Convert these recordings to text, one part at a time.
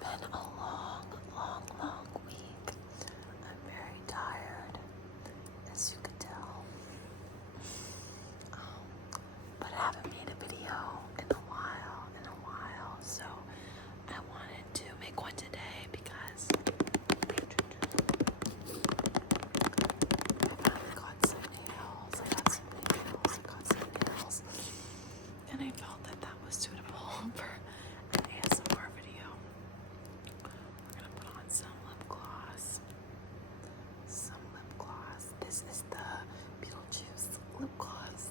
been a long, long, long week. I'm very tired, as you could tell. But I haven't made a video in a while, so I wanted to make one today because I finally got some nails. I got some nails, and I felt that that was suitable for an ASMR video. We're gonna put on some lip gloss. This is the Beetlejuice lip gloss.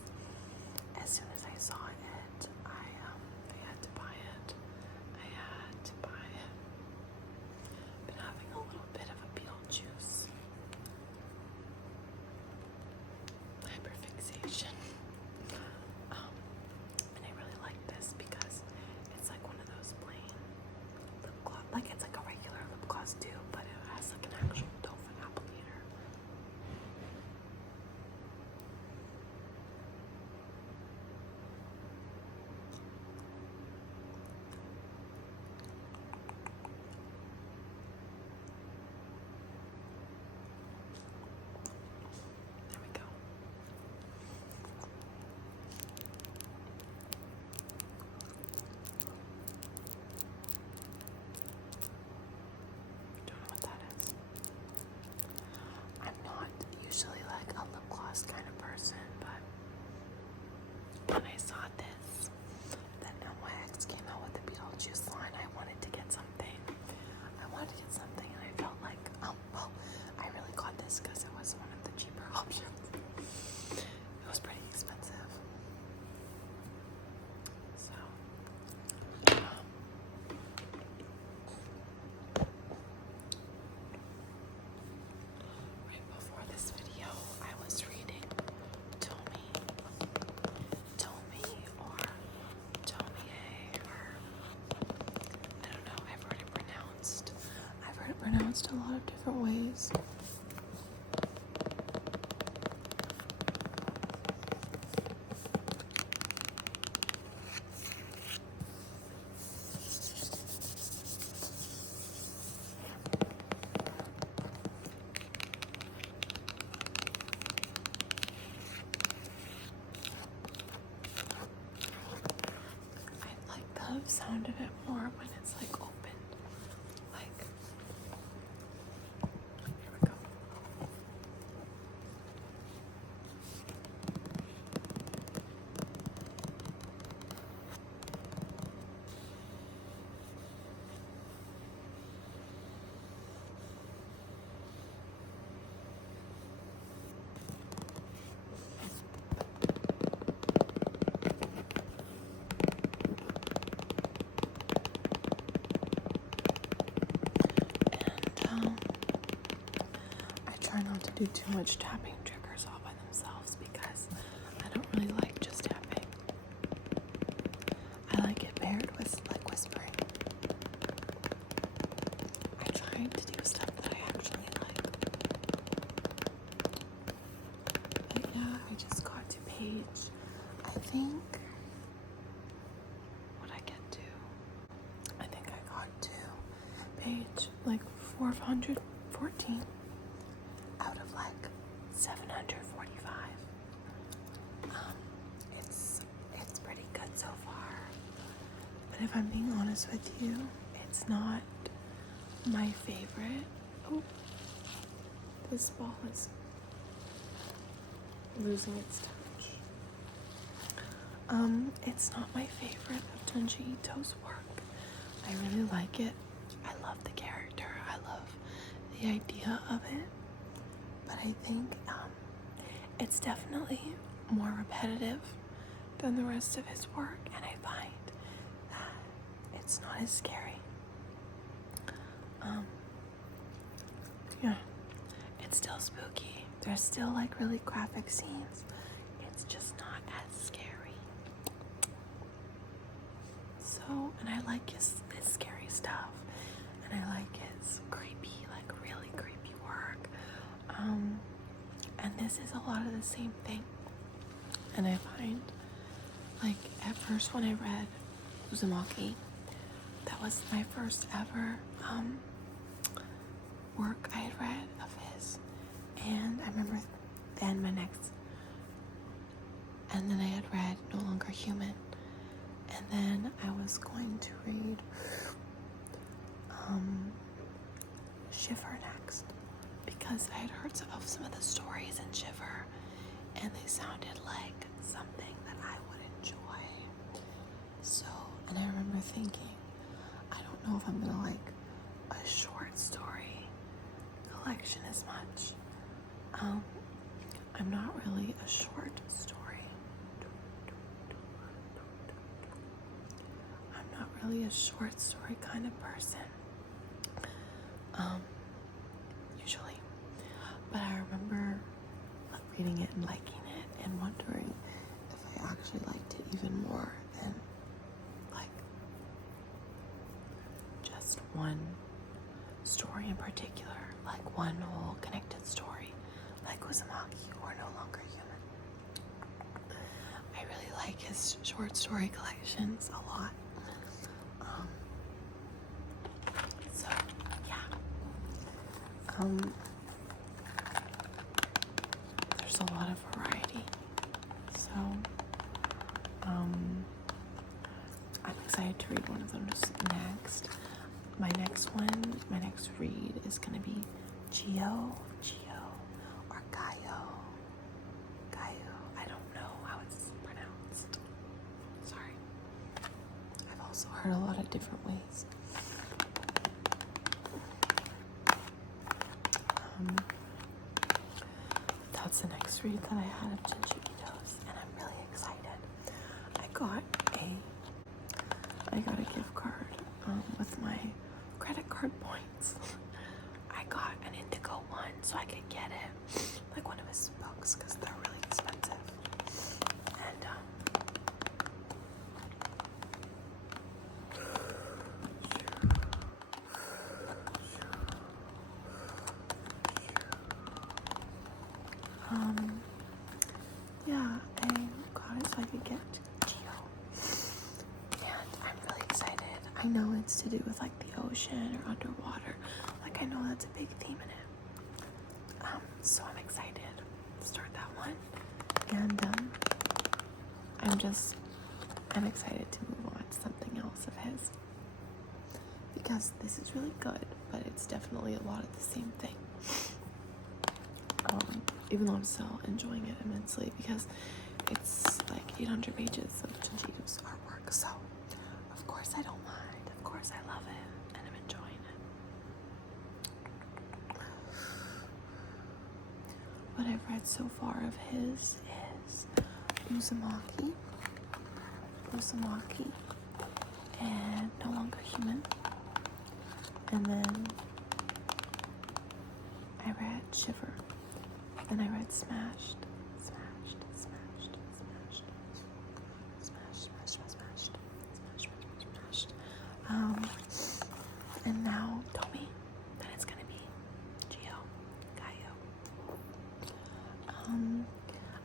As soon as I saw it, I had to buy it. Been having a little bit of a Beetlejuice hyperfixation. And I really like this because it's like one of those plain lip gloss, like it's like a regular lip gloss too, but it has like an actual dolphin applicator. There we go. Don't know what that is. I'm not usually like a lip gloss kind of person, but when I saw this, that NYX came out with the Beetlejuice line, I wanted to get something. And I felt like, well, I really got this because it was one of the cheaper options. It was pretty expensive. So, right before this video, I was reading Tomie, or Tomie, or I don't know, I've heard it pronounced a lot of different ways. I like the sound of it more when it's like open. Like, here we go. I try not to do too much tapping triggers all by themselves because I don't really like just tapping. I like it paired with like whispering. I try to do stuff that I actually like. But yeah, I just got to page, I think, what I get to. I think I got to page like 414 out of like 745. It's pretty good so far. But if I'm being honest with you, it's not my favorite. Oh, this ball is losing its touch. It's not my favorite of Junji Ito's work. I really like it. I love the character. I love the idea of it. But I think it's definitely more repetitive than the rest of his work, and I find that it's not as scary. Yeah, it's still spooky. There's still like really graphic scenes. It's just not as scary. So, and I like his scary stuff, and I like his creepy, like really creepy work. And this is a lot of the same thing. And I find, like, at first when I read Uzumaki, that was my first ever work I had read of his. And I remember then and then I had read No Longer Human. And then I was going to read Shiver next, because I had heard of some of the stories in Shiver, and they sounded like something that I would enjoy. So, and I remember thinking, I don't know if I'm gonna like a short story collection as much. I'm not really a short story. I'm not really a short story kind of person. Usually. But I remember reading it and liking it and wondering if I actually liked it even more than like just one story in particular, like one whole connected story, like Uzumaki or No Longer Human. I really like his short story collections a lot. So yeah. There's a lot of variety. So I'm excited to read one of those next. My next read is gonna be Gio, or Gaio. I don't know how it's pronounced. Sorry. I've also heard a lot of different ways. That's the next read that I had of Junji Ito's, and I'm really excited. I got a gift card with my credit card points. I got an Indigo one so I could get it, like one of his books, because they're really expensive. And yeah, I got it so I could get Geo. And I'm really excited. I know it's to do with like the ocean or underwater. Like I know that's a big theme in it. So I'm excited to start that one. And I'm excited to move on to something else of his. Because this is really good, but it's definitely a lot of the same thing. Even though I'm still enjoying it immensely, because it's like 800 pages of Junji Ito's artwork, so of course I don't mind. Of course I love it, and I'm enjoying it. What I've read so far of his is Uzumaki, and No Longer Human, and then I read Shiver. Then I read Smashed. And now told me that it's gonna be Gaio.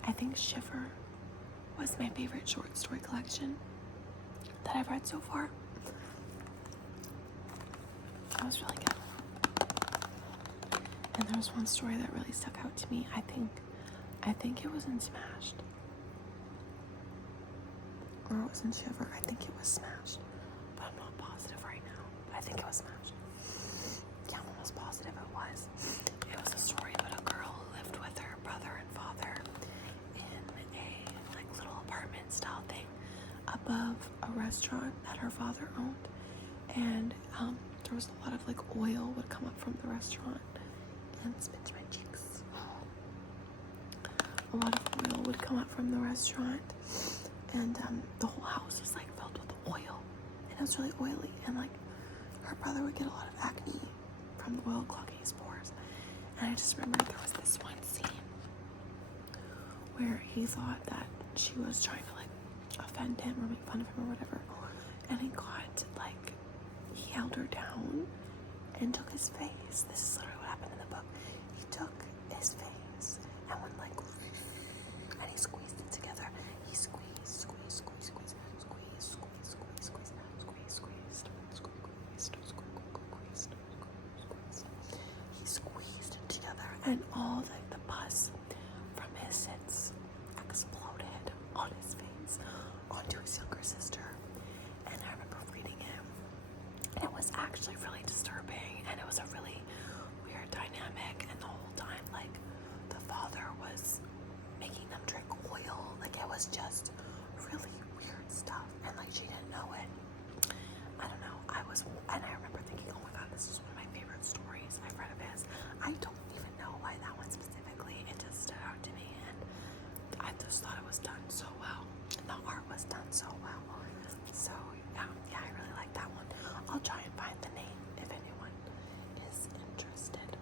I think Shiver was my favorite short story collection that I've read so far. That was really good. And there was one story that really stuck out to me. I think it was in Smashed. Or it was in Shiver. I think it was Smashed. But I'm not positive right now. But I think it was Smashed. Yeah, I'm almost positive it was. It was a story about a girl who lived with her brother and father in a like little apartment style thing above a restaurant that her father owned. And there was a lot of like oil would come up from the restaurant and pinch my cheeks. A lot of oil would come up from the restaurant, and the whole house was like filled with oil, and it was really oily, and like her brother would get a lot of acne from the oil clogging his pores. And I just remember there was this one scene where he thought that she was trying to like offend him or make fun of him or whatever, and he held her down and took his face. This is literally what happened in the book. He took his face and went like, and he squeezed it together. He squeezed, and all the pus from his sits exploded on his face onto his younger sister. And I remember reading it, and it was actually really disturbing, and it was a really weird dynamic. And the whole time, like, the father was making them drink oil. Like, it was just really weird stuff, and like she didn't know it. I don't know. And I remember thinking, oh my god, this is one of my favorite stories I've read of his. I don't even know why that one specifically. It just stood out to me, and I just thought it was done so well. And the art was done so well. So yeah, I really like that one. I'll try and find the name if anyone is interested.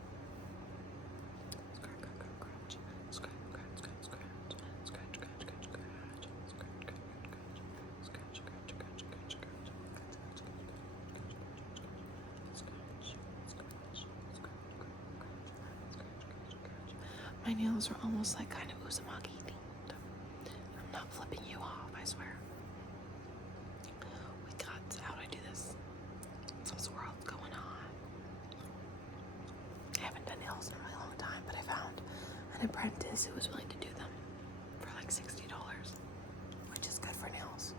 My nails are almost like kind of Uzumaki themed. I'm not flipping you off, I swear. How do I do this? Some swirl going on. I haven't done nails in a really long time, but I found an apprentice who was willing to do them for like $60, which is good for nails.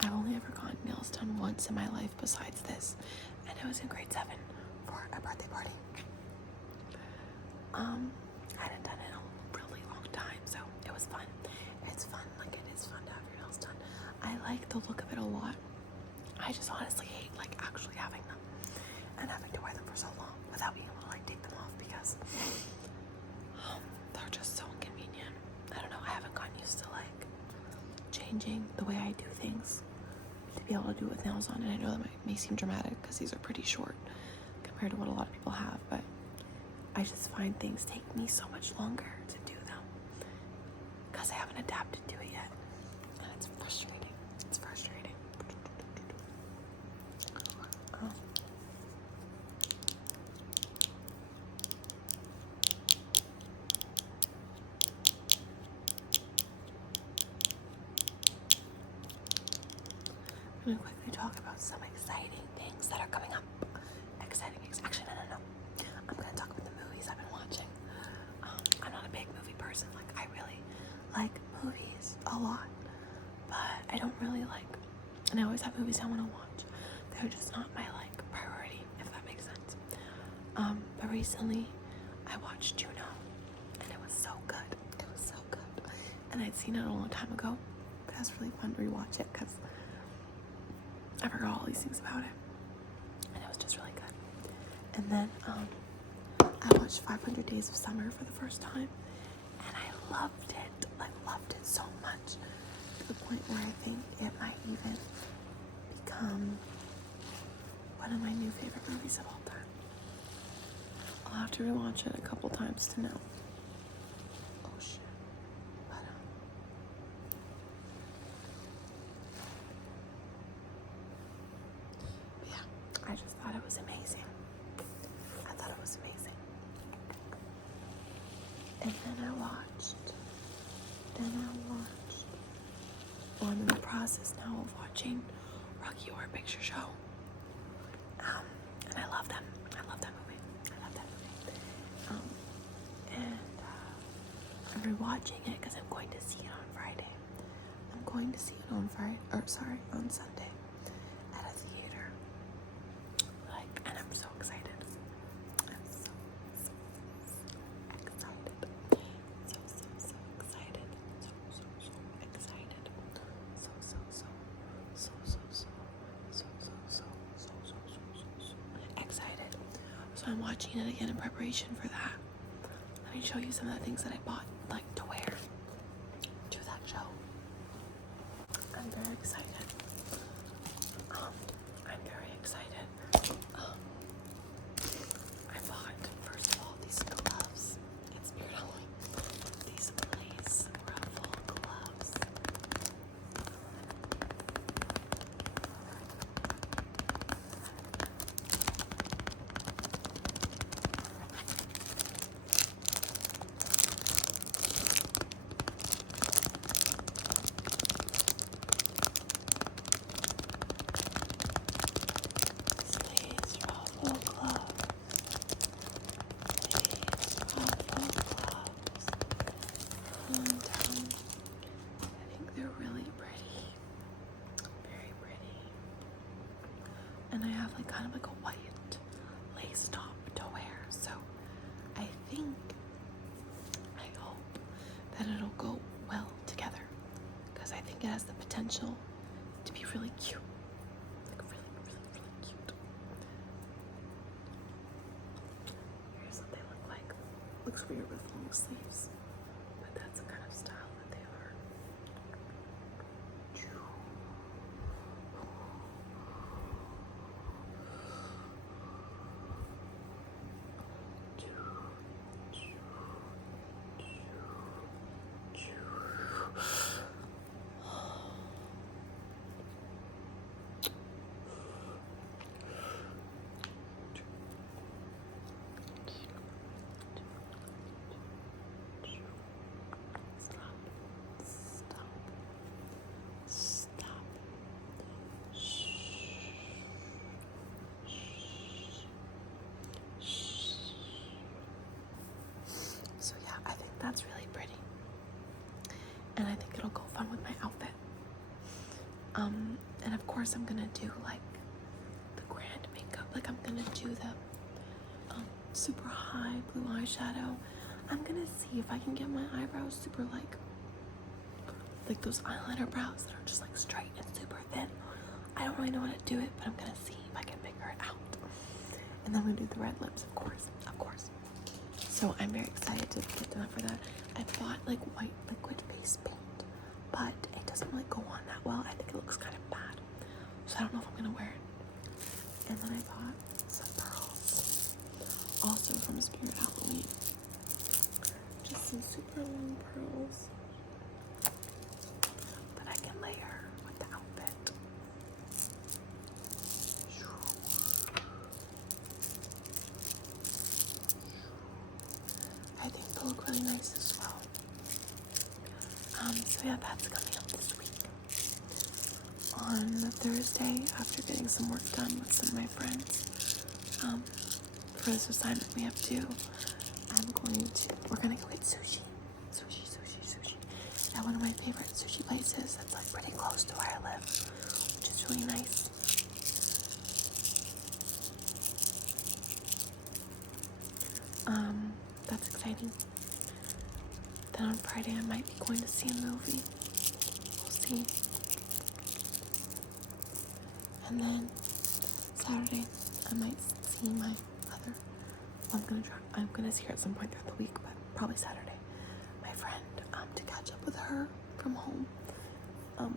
I've only ever gotten nails done once in my life besides this, and it was in grade 7 for a birthday party. I hadn't done it in a really long time, so it was fun. It's fun, like it is fun to have your nails done. I like the look of it a lot. I just honestly hate like actually having them and having to wear them for so long without being able to like take them off because they're just so inconvenient. I don't know, I haven't gotten used to like changing the way I do things to be able to do it with nails on. And I know that may seem dramatic because these are pretty short compared to what a lot of people have, but I just find things take me so much longer to do them because I haven't adapted to it yet, and it's frustrating. It's frustrating. I'm going to quickly talk about some exciting things that are coming up. Actually, no. I'm going to talk about the movies I've been watching. I'm not a big movie person. Like, I really like movies a lot, but I don't really like, and I always have movies I want to watch. They're just not my, like, priority, if that makes sense. But recently, I watched Juno, and it was so good. It was so good. And I'd seen it a long time ago, but it was really fun to rewatch it because I forgot all these things about it, and it was just really good. And then I watched 500 Days of Summer for the first time, and I loved it. Like, loved it so much to the point where I think it might even become one of my new favorite movies of all time. I'll have to rewatch it a couple times to know. Oh shit. But yeah, I just thought it was amazing. I thought it was amazing. And then I watched, well, I'm in the process now of watching Rocky Horror Picture Show. And I love them. I love that movie. And I'm rewatching it because I'm going to see it on Friday. I'm going to see it on Sunday at a theater. Like, and I'm so excited. I'm so excited. So excited. Excited. So I'm watching it again in preparation for that. Let me show you some of the things that I bought, like, to wear to that show. I'm very excited. I bought, first of all, these gloves. It's Spirit Halloween. These lace ruffle gloves. and I have like kind of like a white lace top to wear. So I hope that it'll go well together, because I think it has the potential to be really cute. Like really, really, really cute. Here's what they look like. Looks weird with long sleeves, but that's the kind of style that they are. So yeah, I think that's really pretty, and I think it'll go fun with my outfit. And of course I'm gonna do like the grand makeup. Like I'm gonna do the super high blue eyeshadow. I'm gonna see if I can get my eyebrows super like those eyeliner brows that are just like straight and super thin. I don't really know how to do it, but I'm gonna see if I can figure it out. And then I'm gonna do the red lips, of course. So I'm very excited to get done for that. I bought like white liquid face paint, but it doesn't really go on that well. I think it looks kind of bad, so I don't know if I'm gonna wear it. And then I bought some pearls, also from Spirit Halloween. Just some super long pearls that I can layer with the outfit. I think they'll look really nice as well. So yeah, that's coming up this week. On Thursday, after getting some work done with some of my friends, for this assignment we have to, we're gonna go get sushi at one of my favorite sushi places that's like pretty close to where I live, which is really nice. That's exciting. Then on Friday I might be going to see a movie. We'll see. And then Saturday I might see my other, I'm gonna see her at some point throughout the week, but probably Saturday, my friend, to catch up with her from home,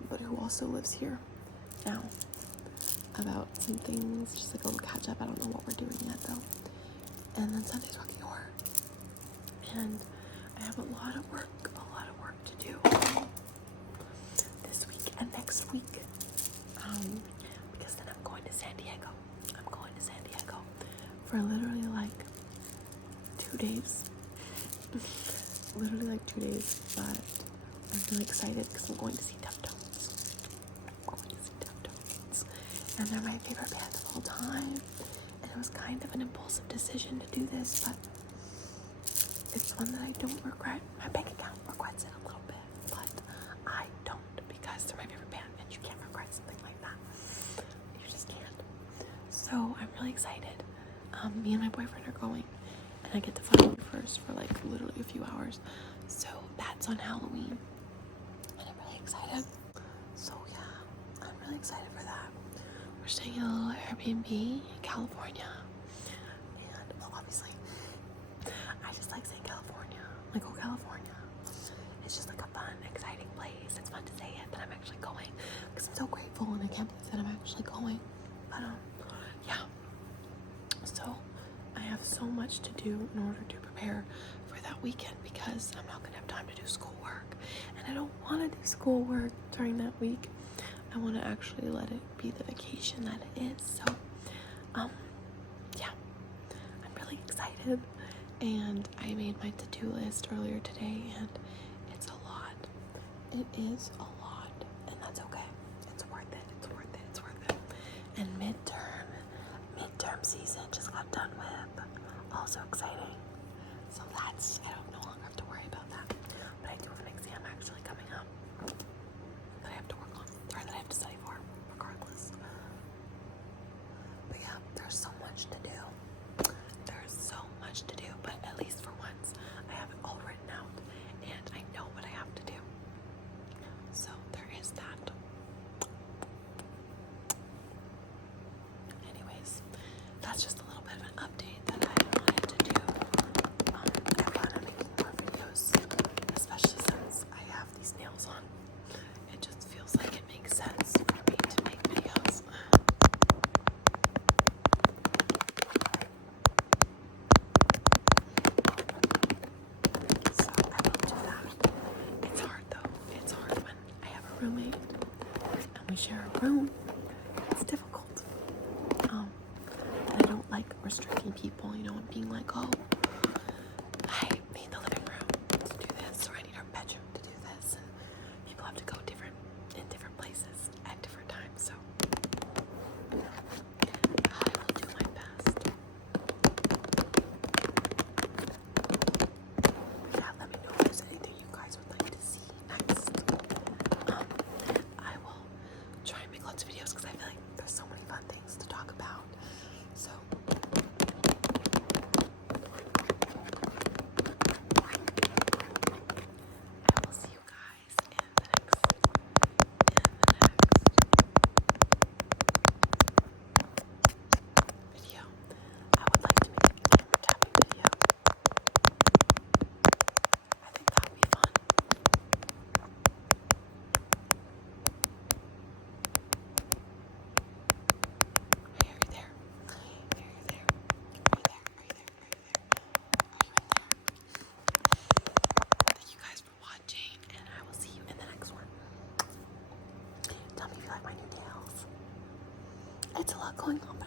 but who also lives here now, about some things, just like a little catch up. I don't know what we're doing yet though. And then Sunday's Rocky Horror. And I have a lot of work to do this week and next week. Because then I'm going to San Diego. For literally like 2 days. But I'm really excited because I'm going to see Deftones. And they're my favorite band of all time. And it was kind of an impulsive decision to do this, but it's one that I don't regret. My bank account regrets it a little bit, but I don't, because they're my favorite band, and you can't regret something like that. You just can't. So I'm really excited. Me and my boyfriend are going, and I get to fly first for like literally a few hours. So that's on Halloween, and I'm really excited. So yeah, I'm really excited for that. We're staying in a little Airbnb in California, and well, obviously, I just like saying California. Like, oh, California. It's just like a fun, exciting place. It's fun to say it, that I'm actually going, because I'm so grateful, and I can't believe that I'm actually going. But yeah. So I have so much to do in order to prepare for that weekend, because I'm not gonna have time to do schoolwork, and I don't want to do schoolwork during that week. I want to actually let it be the vacation that it is. So yeah, I'm really excited, and I made my to-do list earlier today, and it's a lot. It is a lot, and that's okay. It's worth it. And midterm season just got done with. Also exciting. So that's, I don't no longer have to worry about that. But I do have an exam actually coming up that I have to work on, or that I have to study for, regardless. that's just a little bit of an update that I wanted to do. I plan on making more videos, especially since I have these nails on. It just feels like it makes sense for me to make videos. So I will do that. It's hard though. It's hard when I have a roommate and we share a room. It's difficult. And I don't like restricting people, you know, and being like, oh, I need the living room to do this, or I need our bedroom to do this, and people have to go in different places at different times, so I will do my best. Yeah, let me know if there's anything you guys would like to see next. I will try and make lots of videos because I feel like there's so many fun things to talk about. So I will see you guys in the next video. I would like to make a camera tapping video. I think that would be fun. Are you there? Are you there? Are you there? Are you there? Are you there? Are you in there? Thank you guys for watching, and I will see you in the next one. Tell me if you like my new nails. It's a lot going on